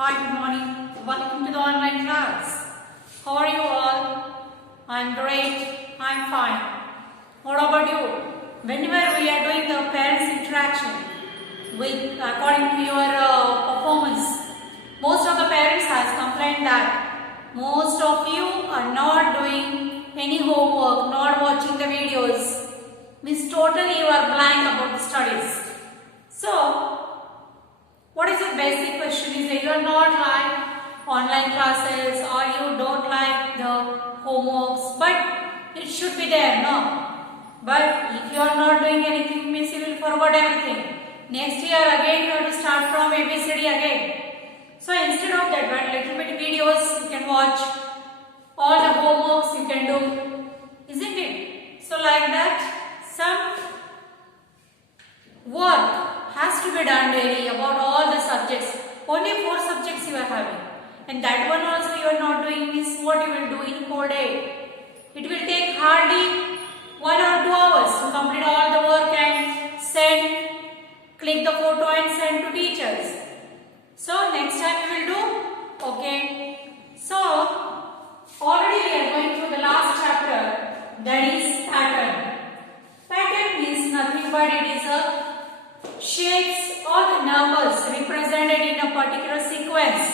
Hi, good morning. Welcome to the online class. How are you all? I'm great. I'm fine. What about you? Whenever we are doing the parents interaction with according to your performance, most of the parents has complained that most of you are not doing any homework, not watching the videos. Means totally you are blank about the studies. So, what is the basic question is that you are not like online classes or you don't like the homeworks, but it should be there, no? But if you are not doing anything, means you will forget everything. Next year again you have to start from ABCD again. So instead of that, one little bit videos you can watch, all the homeworks you can do, isn't it? So like that, some work has to be done daily about all the subjects. Only 4 subjects you are having, and that one also you are not doing. Means what you will do in whole day? It will take hardly 1 or 2 hours to complete all the work and send, click the photo and send to teachers. So next time we will do. Okay. So already we are going through the last chapter, that is pattern. Pattern means nothing but it is a shapes or the numbers represented in a particular sequence.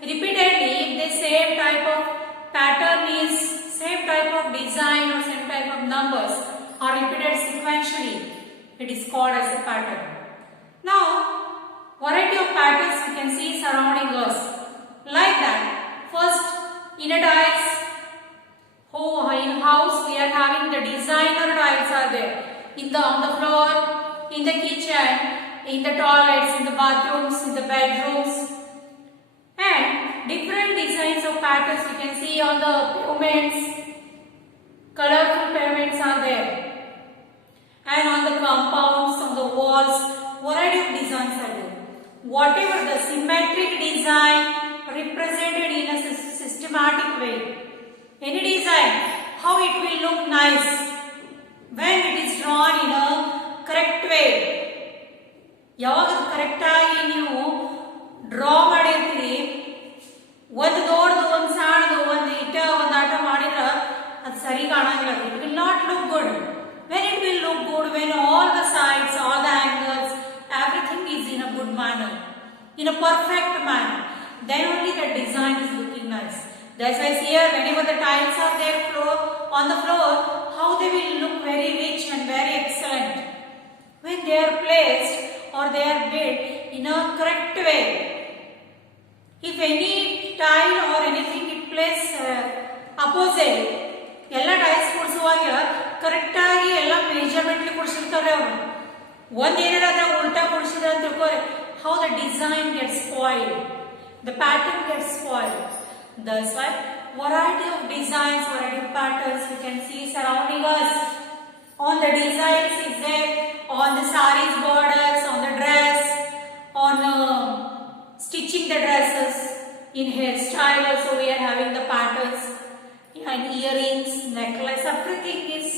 Repeatedly, if the same type of pattern is, same type of design or same type of numbers are repeated sequentially, it is called as a pattern. Now, variety of patterns you can see surrounding us. Like that, first in a tiles, in house we are having the designer tiles are there. On the floor, in the kitchen, in the toilets, in the bathrooms, in the bedrooms, and different designs of patterns you can see on the pavements. Colorful pavements are there, and on the compounds, on the walls, variety of designs are there. Whatever the symmetric design represented in a systematic way, any design, how it will look nice when it is drawn in a correct way. ಯಾವಾಗ correct ಆಗಿ ನೀವು draw ಮಾಡಿರ್ತೀರಿ, ಒಂದು ದೊಡ್ಡದು ಒಂದು ಸಣ್ಣದು ಒಂದು ಒಂದು ಆಟ ಮಾಡಿದ್ರೆ ಅದು ಸರಿ ಕಾಣಂಗಿಲ್ಲ. It will not look good. When it will look good, when all the sides, all the angles, everything is in a good manner, in a perfect manner, then only the design is looking nice. That's why here whenever the tiles are there on the floor, how they will look very rich and very excellent when they are placed or they are built in a correct way. If any tile or anything it placed opposite, ಎಲ್ಲ tiles ಕೂಡಿಸುವಾಗ correct ಆಗಿ ಎಲ್ಲ ಮೆಜರ್ಮೆಂಟ್ಲಿ ಕೂಡಿಸಿರ್ತಾರೆ ಅವರು. ಒಂದೇನಾದ್ರೂ ಉಲ್ಟಾ ಕೂಡಿಸಿದ್ರೆ ಅಂತ ತಿಳ್ಕೊರೆ, how the design gets spoiled, the pattern gets spoiled. That's why variety of designs, variety of patterns you can see surrounding us. On the designs is there, on the sarees borders, on the dress, on stitching the dresses, in hairstyle also we are having the patterns, and earrings, necklace, everything is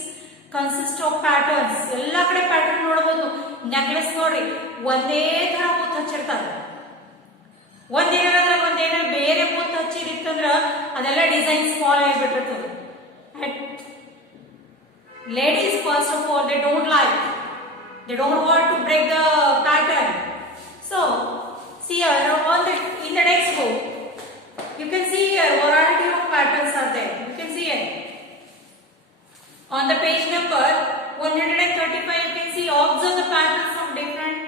consist of patterns. ಎಲ್ಲ ಕಡೆ pattern ನೋಡಬಹುದು. Necklace ನೋಡಿ ಒಂದೇ ತರ ಮುತ್ತು ಹಚ್ಚಿರ್ತಾರೆ, ಒಂದೇನಾದ್ರೆ ಬೇರೆ ಮುತ್ತು ಹಚ್ಚಿರಿತ್ತಂದ್ರ ಅದೆಲ್ಲ ಡಿಸೈನ್ಸ್ ಫಾಲೋ ಆಗಿಬಿಟ್ಟಿರ್ತದೆ. Ladies first of all they don't want to break the pattern. So see here in the textbook you can see here variety of patterns are there. You can see it on the page number 135. You can see observe the patterns from different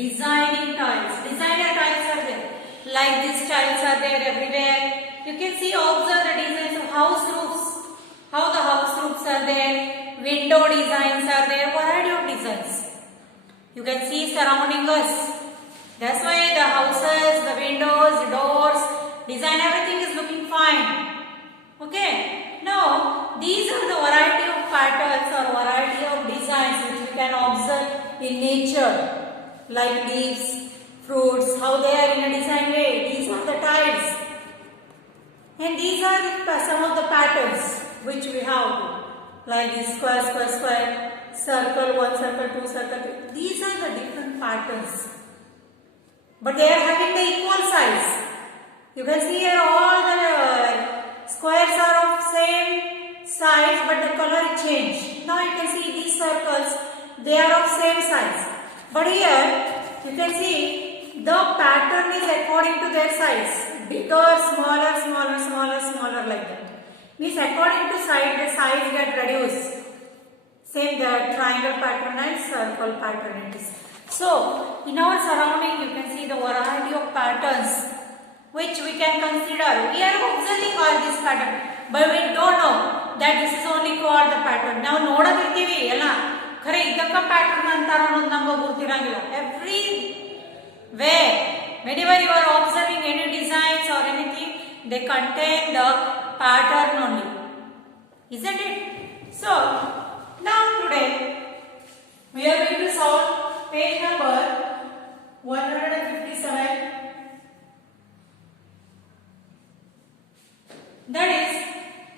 designing tiles. Designer tiles are there, like these tiles are there everywhere. You can see observe the designs of house roofs, how the house roofs are there, window designs are there, variety of designs you can see surrounding us. That's why the houses, the windows, the doors, design, everything is looking fine. Okay. Now these are the variety of patterns or variety of designs which we can observe in nature, like leaves, fruits, how they are in a design way. These are the tiles, and these are some of the patterns which we have, like this square, circle, 1 circle, 2 circle. These are the different patterns, but they are having the equal size. You can see here all the squares are of same size, but the color changed. Now you can see these circles, they are of same size. But here you can see the pattern is according to their size. Bigger, smaller, smaller, smaller, smaller, like that. Means according to size, the size get reduced. Same the triangle pattern and circle pattern it is. So in our surrounding you can see the variety of patterns which we can consider. We are observing all this pattern, but we don't know that this is only called the pattern. Now ನೋಡೋದಿರ್ತೀವಿ ಎಲ್ಲ ಖರೆ ಇದಕ್ಕ pattern ಅಂತಾರ ಅನ್ನೋದು ನಮಗೆ ಗೊತ್ತಿರಂಗಿಲ್ಲ. Every way whenever you are observing any designs or anything, they contain the pattern only, isn't it? So now today we are going to solve page number 157. That is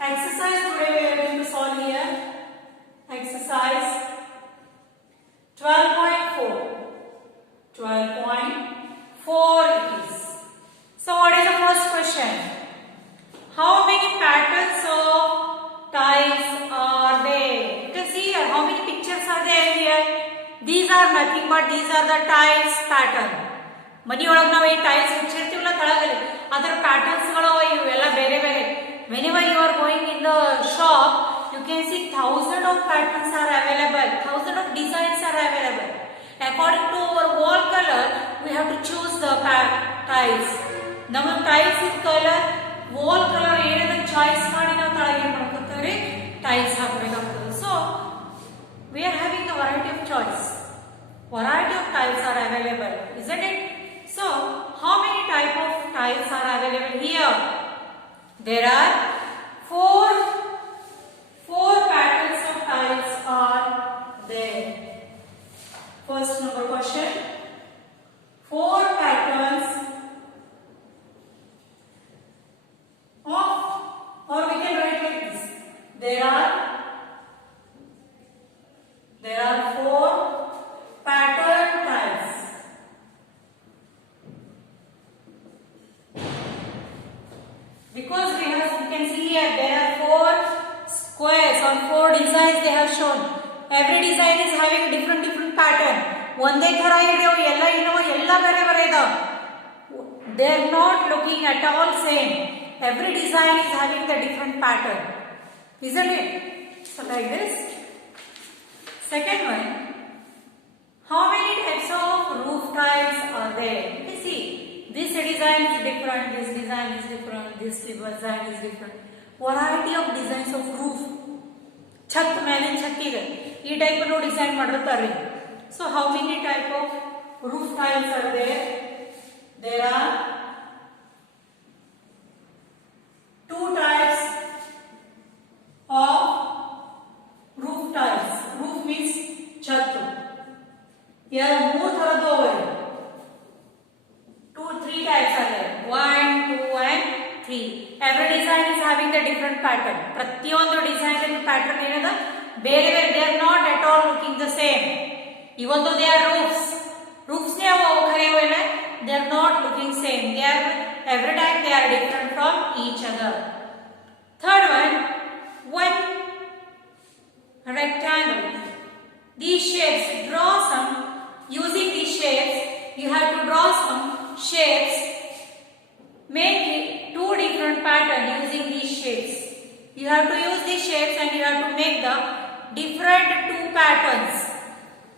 exercise. Today we are going to solve here exercise 12.4. 12.4 it is. So what is the first question? How many patterns of tiles are there? You can see here how many pictures are there here. These are nothing but these are the tiles pattern. ಮನೆಯೊಳಗೆ ನಾವು ಈ tiles ಹಚ್ಚಿರ್ತೀವಲ್ಲ ತಳಗಲ್ಲಿ ಅದರ patterns ಗಳು ಇವೆಲ್ಲ ಬೇರೆ ಬೇರೆ. Whenever you are going in the shop, you can see thousands of patterns are available, thousands of designs are available. According to our wall color, we have to choose the tiles. ನಮ್ಮ tiles in color, wall color ಏನದ choice ಮಾಡಿ ನಾವು ತಳಗೆ ಏನು ಮಾಡ್ಕೊತೀವಿ tiles ಹಾಕಬೇಕಾಗ್ತದೆ. So we are having a variety of choice. Variety of tiles are available, isn't it? So how many type of tiles are available here? There are four patterns of tiles are there. First number question. 4 patterns of, or we can write like this. There are 4 pattern tiles. Because we can see here there are 4 squares or 4 designs they have shown. Every design is having a different pattern. ಒಂದೇ ತರ ಇರೋವು ಎಲ್ಲ ಬೇರೆ ಬೇರೆ ಇದಾವೆ. They are not looking at all same. Every design is having the different pattern, isn't it? So like this. Second one, how many types of roof tiles are there? You see, this design is different, this design is different, this design is different. Variety of designs of roof. ಛತ್ ಮೇಲಿನ ಛತ್ತಿಗೆ ಈ type ಅನ್ನು design ಮಾಡಿರ್ತಾರೆ. So how many type of roof tiles are there? There are 2 types of roof tiles. Roof means ಛತ್ತು. Here 3 ತರದ್ದು ಅವೆ. 3 types are there. 1, 2 and 3. Every design is having the different pattern. ಪ್ರತಿಯೊಂದು design pattern ಏನದ ಬೇರೆ ಬೇರೆ. They are not at all looking the same. Even though they are roofs ne avu khareyoena, they are not looking same. They are every time they are different from each other. Third one rectangle. These shapes, draw some. Using these shapes, you have to draw some shapes. Make it 2 different patterns using these shapes. You have to use these shapes and you have to make the different 2 patterns.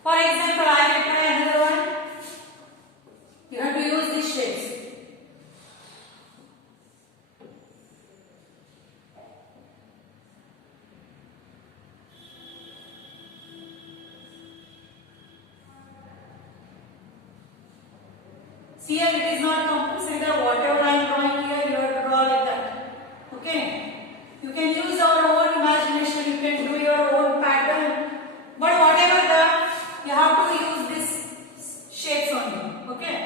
For example, I will try another one. You have to use these shapes. See here, it is not compulsory that whatever I am drawing here, you have to draw like that. Okay? You can use your own imagination, you can do your own pattern. But whatever that, you have to use these shapes only. Okay?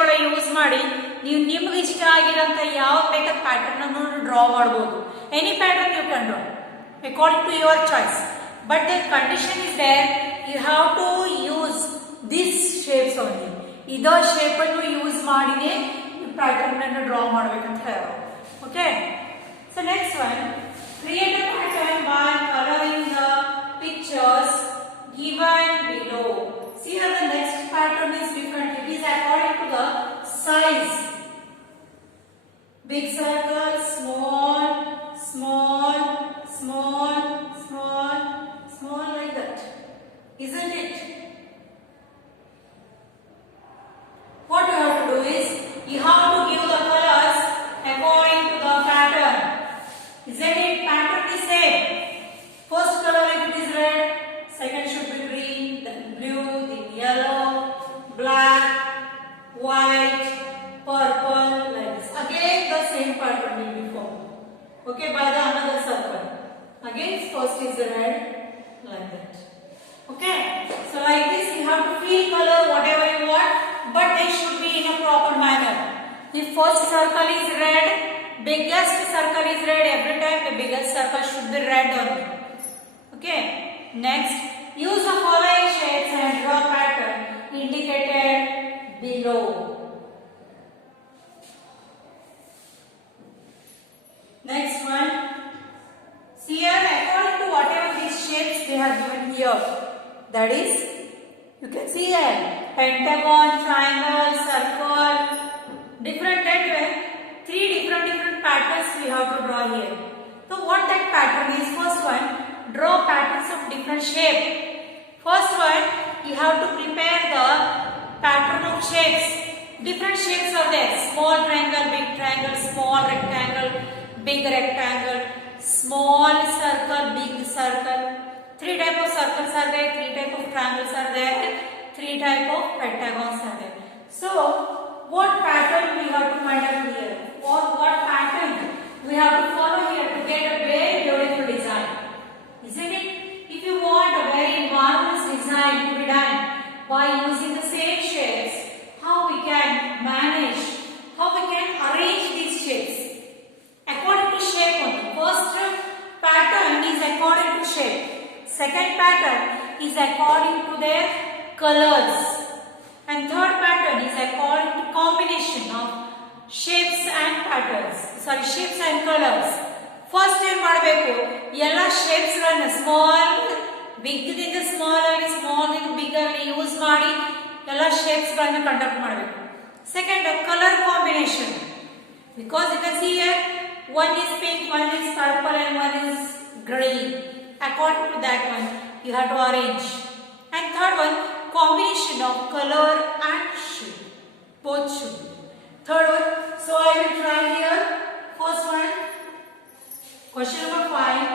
ಶೇಪ್ಗಳ use ಮಾಡಿ ನೀವು ನಿಮ್ಗೆ ಇಷ್ಟ ಆಗಿರೋಂಥ ಯಾವ ಬೇಕಾದ pattern ಅನ್ನು draw ಮಾಡ್ಬೋದು. Any pattern you can draw according to your choice. But the condition is there, you have to use this shapes only. ಇದೋ ಶೇಪ್ ಅನ್ನು ಯೂಸ್ ಮಾಡಿನೇ ಪ್ಯಾಟರ್ನ್ ಅನ್ನು ಡ್ರಾ ಮಾಡ್ಬೇಕಂತ ಹೇಳೋರು. Okay, so next one, create a pattern by coloring the pictures given below. See how the next pattern is different. It is according to the size. Big circle, small, small, small, small, small, like that. Isn't it? What you have to do is, you have to give the colors according to the pattern. Isn't it? Pattern is same. First color if it is red, second should be green, then blue, then yellow, black, white, purple, like this. Again the same pattern will be formed. Okay, by the another circle. Again first is the red, like that. Okay, so like this you have to fill color whatever you want, but they should be in a proper manner. The first circle is red, biggest circle is red, every time the biggest circle should be red only. Okay, next use the following shapes and draw pattern indicated below. Next one, see here according to whatever these shapes they have given here, that is, you can see here pentagon, triangle, circle, different three different patterns we have to draw here. So what that pattern is, first one, draw patterns of different shape. First one, you have to prepare the pattern of shapes. Different shapes are there, small triangle, big triangle, small rectangle, big rectangle, small circle, big circle. Three type of circles are there, three type of triangles are there, three type of pentagons are there. So what pattern we have to find out here? What pattern we have to follow here to get a very beautiful design? Isn't it? If you want a very marvelous design to be done by using the same shapes, how we can manage, how we can arrange these shapes? According to shape only. First pattern is according to shape. Second pattern is according to their colors. And third pattern is according to combination of shapes and patterns. Sorry, shapes and colors. First ಏನು ಮಾಡಬೇಕು, ಎಲ್ಲ shapes ಗಳನ್ನ small, big ದಿಂದ small ಆಗಿ, small ದಿಂದ big ಆಗಿ use ಮಾಡಿ ಎಲ್ಲ ಶೇಪ್ಸ್ ಗಳನ್ನ ಕಂಡಕ್ಟ್ ಮಾಡಬೇಕು. Second, colour combination. Because you can see here, one is pink, one is purple and one is green. According to that one, you have to arrange. And third one, combination of color and shape. Both should be. Third one, so I will try here. First one, question number 5.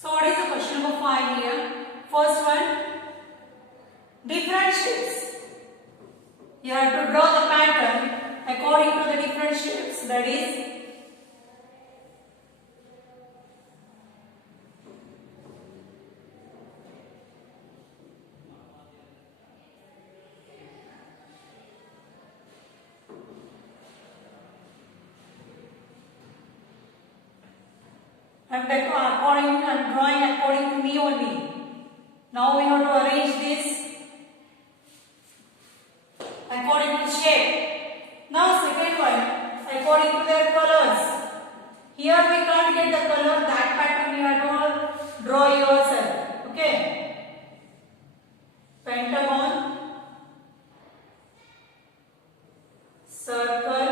So what is the question number 5 here? First one, different shapes. You have to draw the pattern according to the different shapes. That is, I'm drawing according to me only. Now we have to arrange this according to shape. Now second one, according to their colors. Here we can't get the color, that pattern you have to draw yourself. Okay. Pentagon, circle,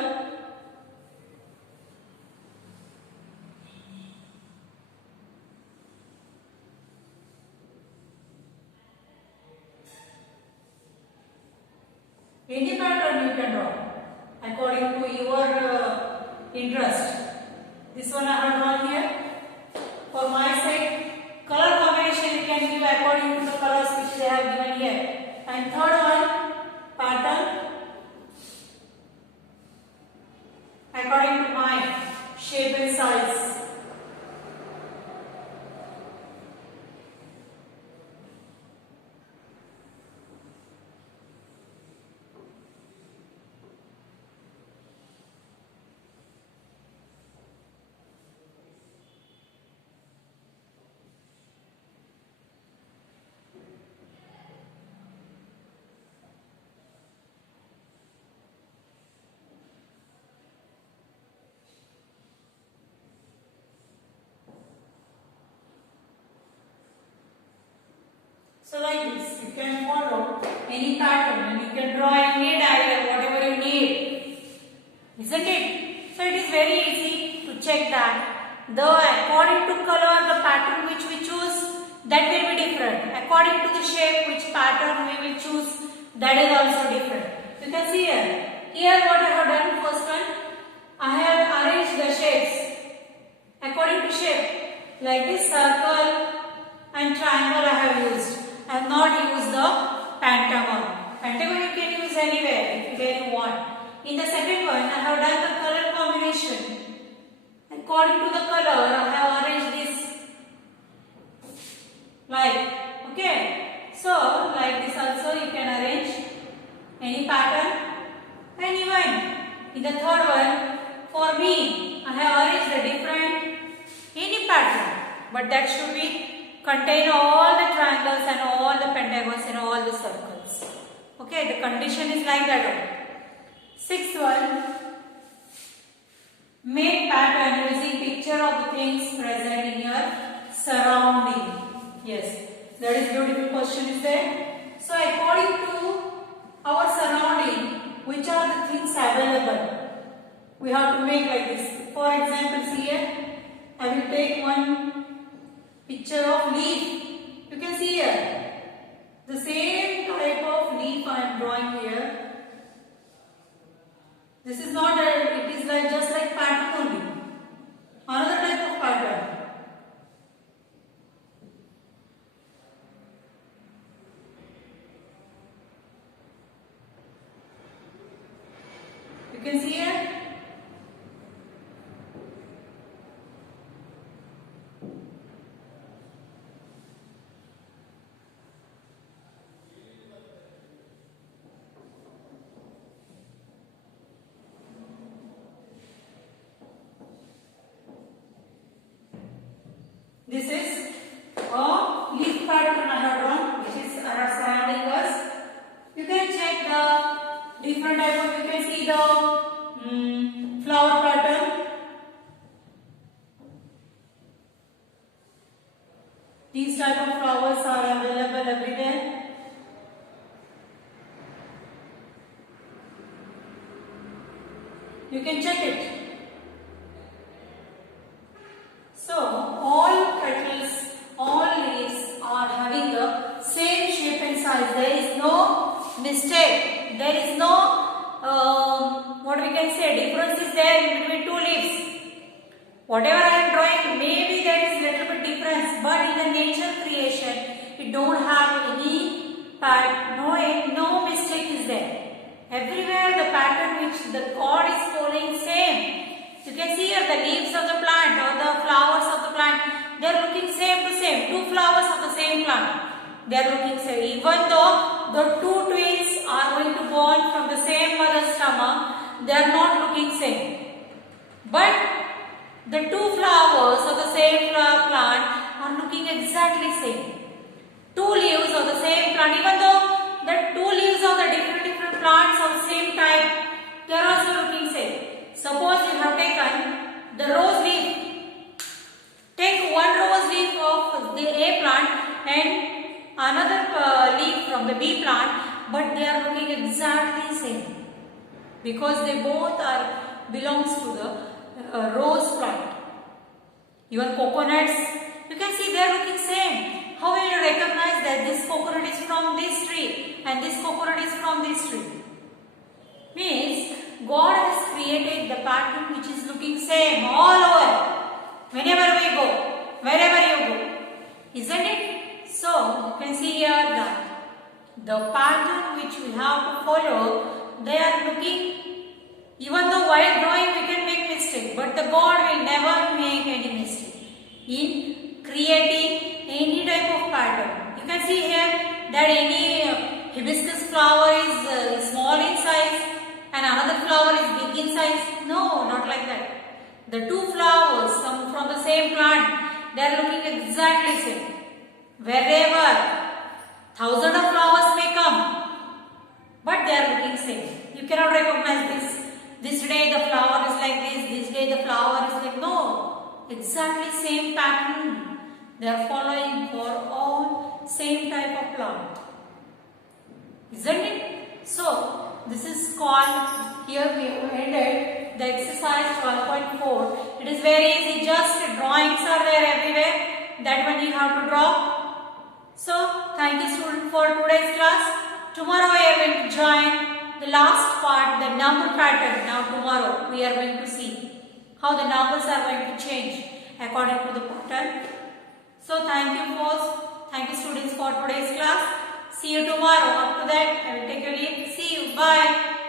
any pattern you can draw according to your interest. This one I have drawn here. For my sake, color combination you can give according to the colors which they have given here. And third one, pattern according to my shape and size. So like this, you can follow any pattern and you can draw any diagram, whatever you need. Isn't it? So it is very easy to check that. According to color, the pattern which we choose, that will be different. According to the shape, which pattern we will choose, that is also different. You can see here. Here what I have done, first one, I have arranged the shapes according to shape. Like this circle and triangle I have used. I have not used the pentagon. Pentagon you can use anywhere if you want. In the second one, I have done the color combination. According to the color, I have arranged this like, okay. So, like this also you can arrange any pattern. And even in the third one, for me, I have arranged the different any pattern, but that should be contain all the triangles and all the pentagons and all the circles. Okay, the condition is like that. Sixth one, make pattern using picture of the things present in your surrounding. Yes, that is beautiful question is there. So according to our surrounding, which are the things available? We have to make like this. For example, here I will take one picture of leaf. You can see here the same type of leaf I am drawing here. This is not it is like just like pattern only. Another type of pattern. You can see here. This is a leaf pattern I have drawn, which is surrounding us. You can check the different type of. You can see the flower pattern. These type of flowers are available everywhere. You can check it. So, all petals, all leaves are having the same shape and size. There is no mistake. There is no, what we can say, difference is there in between two leaves. Whatever I am drawing, maybe there is little bit difference, but in the nature creation, it don't have any part, no mistake is there. Everywhere the pattern which the God is following same. You can see here the leaves of the plant or the flowers of the plant, they are looking same to same. Two flowers of the same plant, they are looking same. Even though the two twins are going to born from the same mother's stomach, they are not looking same. But the two flowers of the same plant are looking exactly same. Two leaves of the same plant, even though the two leaves of the different plants of the same type, they are also looking same. Suppose you have taken the rose leaf. Take one rose leaf of the A plant and another leaf from the B plant, but they are looking exactly same because they both are belongs to the rose plant. Even coconuts, you can see they are looking same. How will you recognize that this coconut is from this tree and this coconut is from this tree? Means God has created the pattern which is looking same all over. Whenever we go, wherever you go, isn't it? So you can see here that the pattern which we have to follow, they are looking. Even though while drawing we can make mistake, but the God will never make any mistake in creating any type of pattern. You can see here that any hibiscus flower is small in size and another flower is big in size. No, not like that. The two flowers come from the same plant, they are looking exactly same. Wherever thousands of flowers may come, but they are looking same. You cannot recognize this. This day the flower is like this day the flower is like, no. Exactly same pattern they are following for all same type of plant. Isn't it? So, this is called, here we have ended the exercise 12.4. It is very easy, just drawings are there everywhere. That one you have to draw. So, thank you student for today's class. Tomorrow we are going to join the last part, the number pattern. Now tomorrow we are going to see how the numbers are going to change according to the pattern. So, thank you students for today's class. See you tomorrow. Up to that, I will take your leave. See you. Bye.